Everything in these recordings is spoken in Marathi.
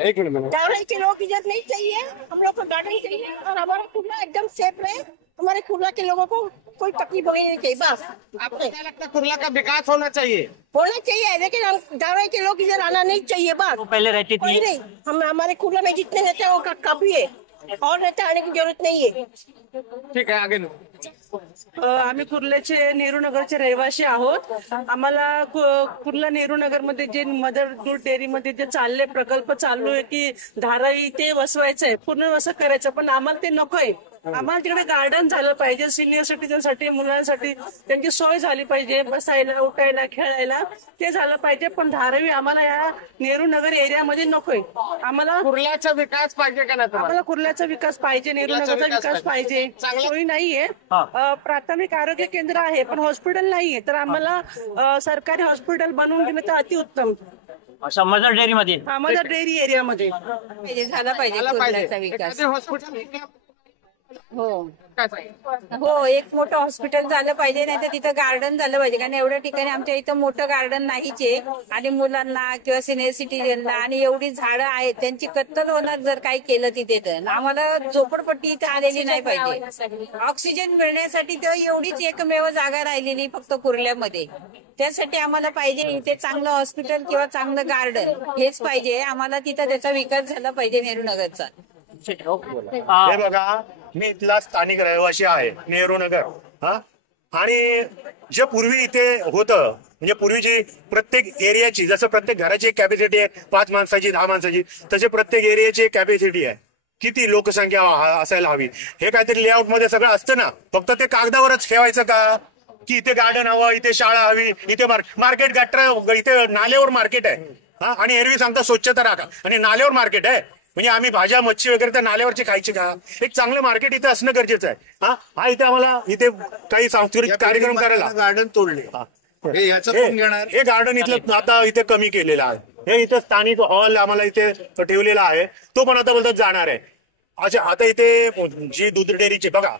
एक मिनट मैडम, जावराई के लोग इधर नहीं चाहिए, हम लोग को गार्डन चाहिए और हमारा कुर्ला एकदम सेफ रहे। हमारे कुर्ला के लोगों को कोई तकलीफ होनी नहीं चाहिए। बस आपको क्या लगता है कुर्ला का विकास होना चाहिए? होना चाहिए, लेकिन हम जावराई के लोग इधर आना नहीं चाहिए। बस वो पहले रहती कोई थी। नहीं, हम हमारे कुर्ला में जितने रहते हैं वो काफी है, और रहते आने की जरूरत नहीं है। ठीक आहे, आगे आम्ही कुर्ल्याचे नेहरू नगरचे रहिवासी आहोत। आम्हाला कुर्ला नेहरू नगर मध्ये जे मदर दूध डेअरी मध्ये जे चालले प्रकल्प चालू आहे की धाराई ते वसवायचंय, पूर्ण असं करायचं, पण आम्हाला ते नकोय। आम्हाला तिकडे गार्डन झालं पाहिजे, सिनियर सिटीजन साठी, मुलांसाठी त्यांची सोय झाली पाहिजे, बसायला उठायला खेळायला ते झालं पाहिजे। पण धारावी आम्हाला या नेहरू नगर एरियामध्ये नकोय। आम्हाला कुर्ल्याचा विकास पाहिजे का नाही तुम्हाला? आम्हाला कुर्ल्याचा विकास पाहिजे, नेहरू कुर्ल्याचा नगरचा विकास विकास पाहिजे। चांगला- सोयी नाहीये, प्राथमिक आरोग्य केंद्र आहे पण हॉस्पिटल नाहीये, तर आम्हाला सरकारी हॉस्पिटल बनवून दिलं तर अतिउत्तम। अच्छा, मदर डेअरी मध्ये मदर डेअरी एरियामध्ये झाला पाहिजे झाला कुर्ल्याचा पाहिजे विकास। एखादे हॉस्पिटल हो काय सांगितलं? हो, एक मोठं हॉस्पिटल झालं पाहिजे, नाही तर तिथं गार्डन झालं पाहिजे। कारण एवढ्या ठिकाणी आमच्या इथं मोठं गार्डन नाहीच आहे, आणि मुलांना किंवा सिनियर सिटीजनला आणि एवढी झाडं आहेत त्यांची कत्तल होणार जर काही केलं तिथे, तर आम्हाला झोपडपट्टी इथं आलेली नाही पाहिजे। ऑक्सिजन मिळण्यासाठी तर एवढीच एकमेव जागा राहिलेली फक्त कुर्ल्यामध्ये, त्यासाठी आम्हाला पाहिजे इथे चांगलं हॉस्पिटल किंवा चांगलं गार्डन हेच पाहिजे आम्हाला। तिथं त्याचा विकास झाला पाहिजे नेहरू नगरचा। हे बघा, मी इथला स्थानिक रहिवासी आहे, नेहरू नगर हा। आणि जे पूर्वी इथे होतं, म्हणजे पूर्वीची प्रत्येक एरियाची, जसं प्रत्येक घराची एक कॅपॅसिटी आहे 5 माणसाची 10 माणसाची, तसे प्रत्येक एरियाची एक कॅपॅसिटी आहे, किती लोकसंख्या असायला हवी। हे काहीतरी लेआउट मध्ये सगळं असतं ना, फक्त ते कागदावरच ठेवायचं का? की इथे गार्डन हवं, इथे शाळा हवी, इथे मार्केट गटर, इथे नाल्यावर मार्केट आहे हा। आणि एरवी सांगता स्वच्छता राखा, आणि नाल्यावर मार्केट आहे, म्हणजे आम्ही भाज्या मच्छी वगैरे तर नाल्यावरची खायची का? एक चांगलं मार्केट इथे असणं गरजेचं आहे हा। इथे आम्हाला इथे काही सांस्कृतिक कार्यक्रम करायला गार्डन तोडले, हे याचं कोण घेणार? हे गार्डन इथलं आता इथे कमी केलेलं आहे। हे इथं स्थानिक हॉल आम्हाला इथे ठेवलेला आहे, तो पण आता बोलतात जाणार आहे। अच्छा, आता इथे जी दूध डेअरीची बघा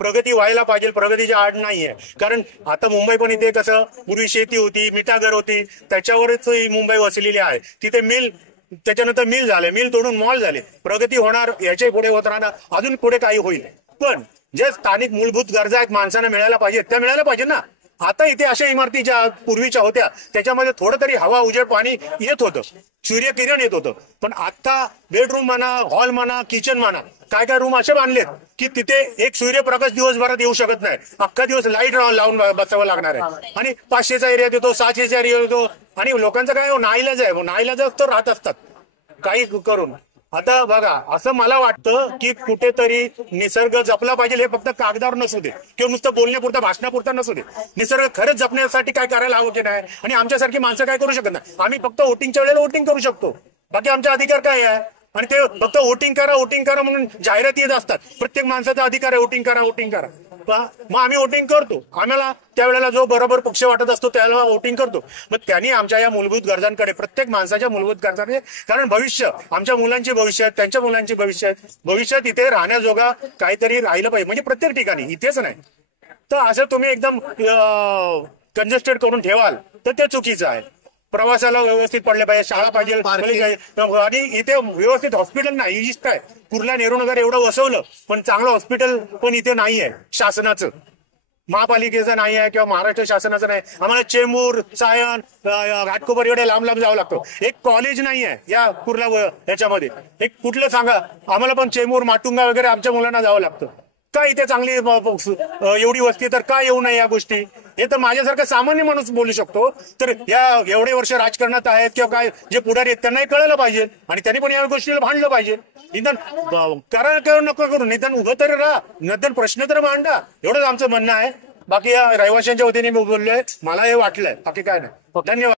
प्रगती व्हायला पाहिजे, प्रगतीची आड नाहीये। कारण आता मुंबई पण इथे कसं पूर्वी शेती होती, मिठागर होती, त्याच्यावरच ही मुंबई वसलेली आहे। तिथे मिल, त्याच्यानंतर मिल झाले, मिल तोडून मॉल झाले, प्रगती होणार, याच्या पुढे होत राहणार, अजून पुढे काही होईल। पण जे स्थानिक मूलभूत गरजा आहेत माणसांना मिळायला पाहिजे, त्या मिळायला पाहिजे ना। आता इथे अशा इमारती ज्या पूर्वीच्या होत्या त्याच्यामध्ये थोडं तरी हवा, उजेड, पाणी येत होतं, सूर्यकिरण येत होतं, पण आता बेडरूम म्हणा, हॉल म्हणा, किचन म्हणा, काय काय रूम असे बांधलेत की तिथे एक सूर्यप्रकाश दिवसभरात येऊ शकत नाही, अख्खा दिवस लाईट लावून बसावं लागणार आहे। आणि 500चा एरिया देतो, 600चा एरिया देतो, आणि लोकांचं काय नाईलाज आहे, नाईलाज तर राहत असतात काही करून। आता बघा, असं मला वाटतं की कुठेतरी निसर्ग जपला पाहिजे, हे फक्त कागदावर नसू दे किंवा नुसतं बोलण्यापुरता, भाषणापुरता नसू दे। निसर्ग खरंच जपण्यासाठी काय करायला हवं की नाही, आणि आमच्यासारखी माणसं काय करू शकत नाही। आम्ही फक्त वोटिंगच्या वेळेला वोटिंग करू शकतो, बाकी आमचा अधिकार काय आहे? आणि ते फक्त वोटिंग करा म्हणून जाहिराती येत असतात, प्रत्येक माणसाचा अधिकार आहे वोटिंग करा। मग आम्ही वोटिंग करतो, आम्हाला त्यावेळेला जो बरोबर पक्ष वाटत असतो त्याला वोटिंग करतो। मग त्यांनी आमच्या या मूलभूत गरजांकडे, प्रत्येक माणसाच्या मूलभूत गरजांकडे, कारण भविष्य, आमच्या मुलांचे भविष्य आहेत, त्यांच्या मुलांचे भविष्य आहेत, भविष्यात इथे राहण्याजोगा काहीतरी राहिलं पाहिजे, म्हणजे प्रत्येक ठिकाणी, इथेच नाही। तर असं तुम्ही एकदम कंजेस्टेड करून ठेवाल तर ते चुकीचं आहे। प्रवासाला व्यवस्थित पडले पाहिजे, शाळा पाहिजे, आणि इथे व्यवस्थित हॉस्पिटल नाही, इष्ट आहे। कुर्ला नेहरू नगर एवढं वसवलं, पण चांगलं हॉस्पिटल पण इथे नाही आहे, शासनाचं, महापालिकेचं नाही आहे किंवा महाराष्ट्र शासनाचं नाही। आम्हाला चेंबूर, सायन, घाटकोपर एवढे लांब लांब जावं लागतं। एक कॉलेज नाही आहे या कुर्ला याच्यामध्ये, एक कुठलं सांगा आम्हाला, पण चेंबूर, माटुंगा वगैरे आमच्या मुलांना जावं लागतं का? इथे चांगली एवढी वस्ती तर का येऊ नये या गोष्टी? हे तर माझ्यासारखं सामान्य माणूस बोलू शकतो। तर या एवढे वर्ष राजकारणात आहेत किंवा काय जे पुढारी आहेत त्यांनाही कळलं पाहिजे, आणि त्यांनी पण या गोष्टीला भांडलं पाहिजे। निदान करा नको करू, निदान उभं तरी राहा, निदान प्रश्न तर मांडा, एवढंच आमचं म्हणणं आहे। बाकी या रहिवाशांच्या वतीने मी बोललोय, मला हे वाटलंय, बाकी काय नाही। धन्यवाद।